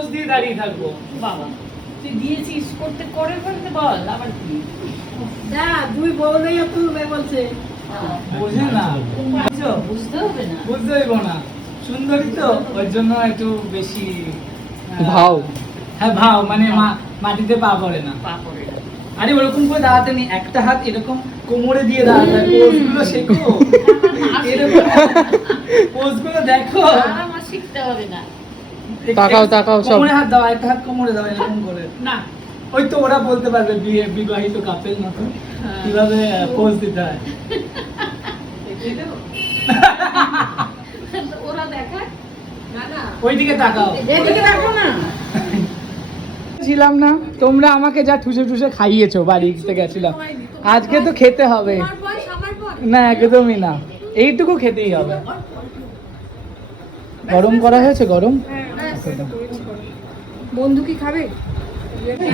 Pose দিয়ে দাঁড়িয়ে থাকব। বাবা তুই দিয়েছিস করতে করে ফেলতে বল আবার কি? না দুই বউলেই তুলবে বলছে। বোঝে না। বুঝছ? বুঝতে হবে না। বুঝতে হইব না। সুন্দরী তো ওর জন্য একটু বেশি ভাও। হ্যাঁ ভাও মানে মা- মাটিতে পা পড়ে না। পা পড়ে না। আরে ওরকম করে দাঁড়াতে নেই। একটা হাত এরকম কোমরে দিয়ে দাঁড়াতে পোজগুলো শেখো। এরকম পোজগুলো দেখো। আমার শিখতে হবে না। তাকাও, তাকাও সব। কোমরে হাত দাও একটা হাত কোমরে দাও এরকম করে। না। ওই তো ওরা বলতে পারবে বিয়ে বিবাহিত কাপেল মতো হ্যাঁ। কীভাবে পোজ দিতে হয়? ওরা দেখায় না না। ওইদিকে তাকাও। এদিকে রাখো না। ছিলাম না। তোমরা আমাকে যা ঠুসে ঠুসে খাইয়েছো বাড়িতে গেছিলাম। আজকে তো খেতে হবে। না একদমই না। এইটুকু খেতেই হবে। গরম করা হয়েছে? গরম? বন্ধু কি খাবে?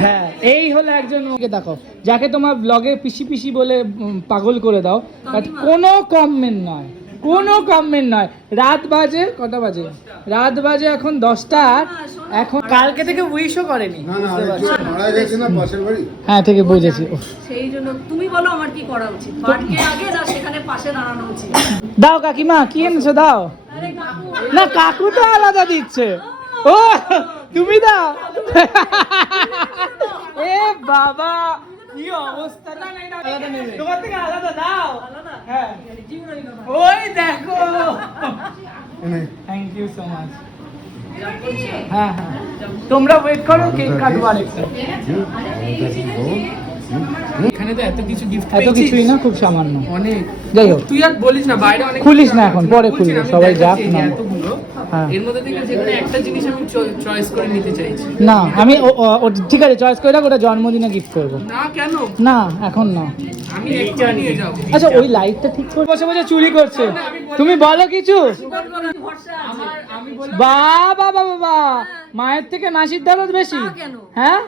হ্যাঁ এই হলো একজন ওকে দেখো যাকে তোমার ব্লগে পিসি পিসি বলে পাগল করে দাও। বাট কোনো কমেন্ট নয় কোনো কমেন্ট নয়। রাত বাজে কটা বাজে? রাত বাজে এখন দশটা এখন কালকে থেকে উইশও করেনি। হ্যাঁ থেকে বুঝেছি। সেই জন্য তুমি বলো আমার কি করা উচিত। আগে সেখানে পাশে দাঁড়ানো উচিত। দাও কাকিমা কি এনেছো? দাও। না কাকু তো আলাদা দিচ্ছে। ও তুমি দাও। এ বাবা কি অবস্থা? আলাদা নেবে। তোমার থেকে আলাদা দাও। হ্যাঁ। ওই দেখো। থ্যাংক ইউ সো মাচ হ্যাঁ হ্যাঁ। তোমরা ওয়েট করো কেক কাটবো আরেকটা। এখানে তো এত কিছু গিফট এত কিছুই না খুব সামান্য। অনেক। যাই হোক। তুই আর বলিস না বাইরে অনেক খুলিস না এখন, পরে সবাই যাক না। হ্যাঁ। এর মধ্যে থেকে যেকোনো একটা জিনিস আমি চয়েস করে নিতে চাইছি। না আমি ও- ও- ও ঠিক আছে চয়েস করে রাখ ওটা জন্মদিনে গিফট করব। না কেন? না এখন না। আমি একটা নিয়ে যাব। আচ্ছা ওই লাইটটা ঠিক করে বসে বসে চুরি করছে। তুমি বলো কিছু। আমার আমি বাবা বাবা বাবা মায়ের থেকে মাসির দরদ বেশি। হ্যাঁ?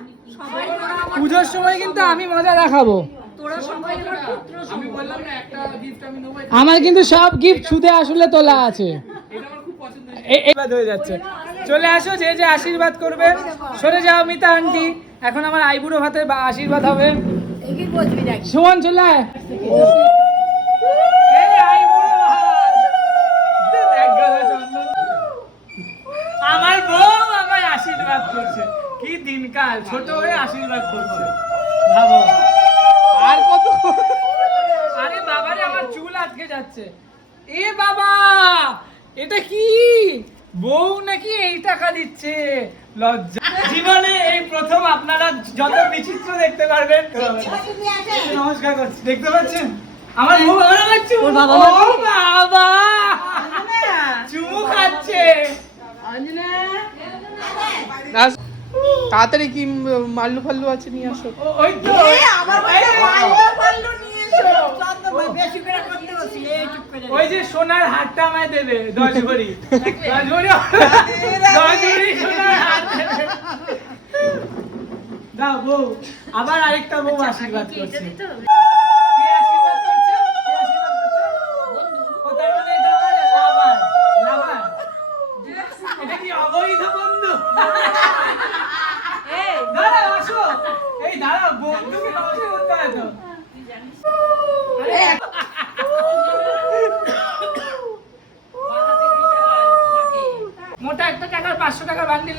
পুজোর সময় কিন্তু আমি মজা দেখাবো। আমার পুত্র আমি বললাম না একটা গিফট আমি নেব আমার কিন্তু সব গিফট সুদে আসলে তোলা আছে। এটা আমার খুব পছন্দ এ- এবার হয়ে যাচ্ছে। চলে আসো যে যে আশীর্বাদ করবে। সরে যাও মিতা আন্টি। এখন আমার আইবুড়ো ভাতের বা আশীর্বাদ হবে। সুমন চলে আয়। ভাত। আমার বউ আমায় আশীর্বাদ করছে। কি দিনকাল? ছোট হয়ে আশীর্বাদ করছে। ভাবো। আর কত? আরে বাবারে আমার চুল আটকে যাচ্ছে। এ বাবা এটা কি? বউ নাকি এই টাকা দিচ্ছে? লজ্জা। জীবনে এই প্রথম আপনারা যত বিচিত্র দেখতে পারবেন নমস্কার করছি। দেখতে পাচ্ছেন? আমার বউ আমার ওর বাবা ও বাবা! চুমু খাচ্ছে। তাড়াতাড়ি কি মাল্লু ফাল্লু আছে নিয়ে আসো। ওই তো। ওই যে সোনার হারটা আমায় দেবে দশ ভরি দশ ভরি দশ ভরি সোনার হাত দাও বউ আবার আরেকটা বউ আশীর্বাদ করছে কে আশীর্বাদ করছে? কে আশীর্বাদ করছে? ও তার মানে এটা আমার lover, lover। এটা কি অবৈধ বন্ধু দাঁড়াও আসো এই দাঁড়াও বন্ধুকে নমস্কার করতে হয় তো মোটা একটা টাকার পাঁচশো টাকার বান্ডিল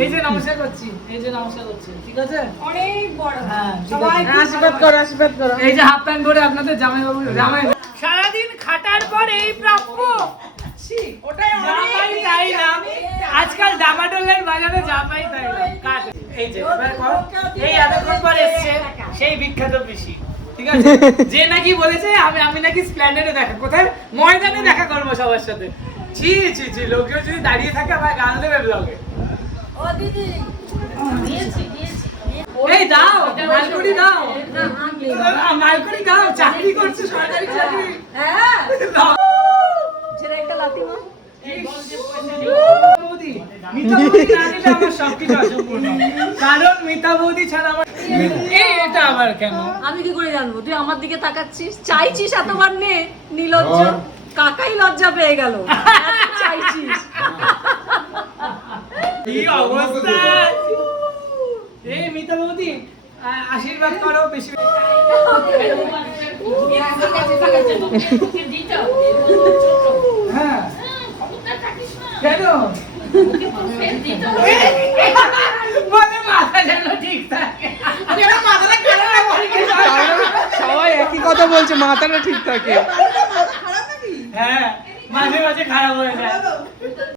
এই যে নমস্কার করছি এই যে নমস্কার করছি ঠিক আছে? অনেক বড়। হ্যাঁ সবাই আশীর্বাদ করো আশীর্বাদ করো। এই যে হাফ প্যান্ট পরে আপনাদের জামাই বাবু জামাই সারাদিন খাটার পর এই প্রাপ্য। ওটাই না? আজকাল ডামাডোলের বাজারে জামাই তাই এই যে এই এতক্ষণ পর এসছে সেই বিখ্যাত পিসি। ঠিক আছে? যে নাকি বলেছে আমি আমি নাকি স্প্ল্যান্ডারে দেখা কোথায়? ময়দানে দেখা করব সবার সাথে। ছি ছি ছি লোকজন যদি দাঁড়িয়ে থাকে আমার গান দেবে ব্লগে ও দিদি দিয়েছি দিয়েছি এই দাও মালকুড়ি দাও। না মালকুড়ি দাও চাকরি করছে সরকারি চাকরি হ্যাঁ দাও ছেলে একটা লাথি মার বৌদি, মিতা বৌদি না নিলে আমার সবকিছু অসম্পূর্ণ। কারণ মিতা বৌদি ছাড়া আমার এটা আবার কেন? আমি কি করে জানব? তুই আমার দিকে তাকাচ্ছিস? চাইছিস এতবার নে নিলজ্জ। কাকাই লজ্জা পেয়ে গেল। চাইছিস। কি অবস্থা? এই মিতা বৌদি আশীর্বাদ করো বেশি হ্যাঁ। কেন? মাথা যেন ঠিক থাকে মাথাটা খারাপ সবাই একই কথা বলছে মাথাটা ঠিক থাকে। হ্যাঁ মাঝে মাঝে খারাপ হয়ে যায়।